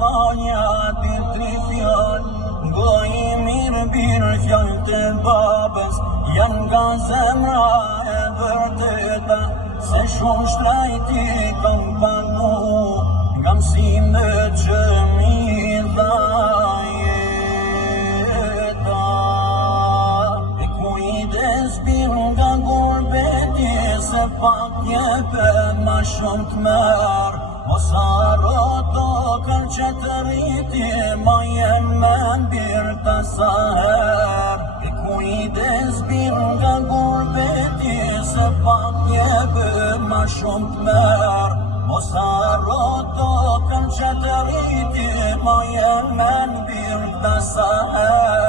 falja ti tri fjall, goj mirë birë fjall të babës, janë nga zemra e vërteta, se shumë shtrajti kam panu, nga mësime që mi dha jeta. E kujdes birë nga gurbeti, se pak jepe ma shumë të merë, Osa roto kërë që të rriti, ma jem me birë të saher. E kujdes birë nga gurbeti, se pak jebe ma shumë të merë. Osa roto kërë që të rriti, ma jem me birë të saher.